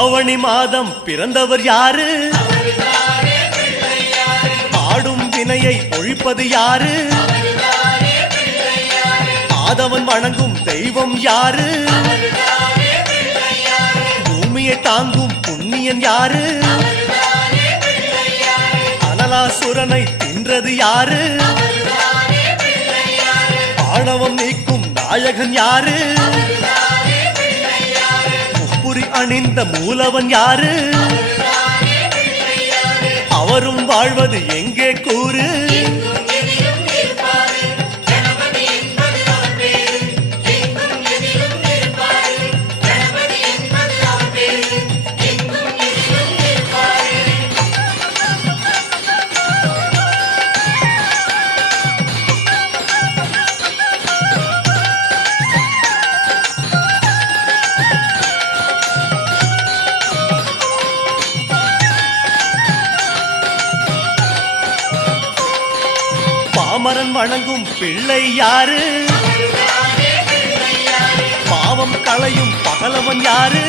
ஆவணி மாதம் பிறந்தவர் யாரு? ஆடும் வினையை ஒழிப்பது யாரு? ஆதவன் வணங்கும் தெய்வம் யாரு? பூமியை தாங்கும் புண்ணியன் யாரு? அனலாசுரனை தின்றது யாரு? ஆணவம் நீக்கும் நாயகன் யாரு? முப்புரி அணிந்த மூலவன் யாரு? அவரும் வாழ்வது எங்கே கூறு? பாமரன் வணங்கும் பிள்ளை யாரு? பாவம் களையும் பகலவன் யாரு?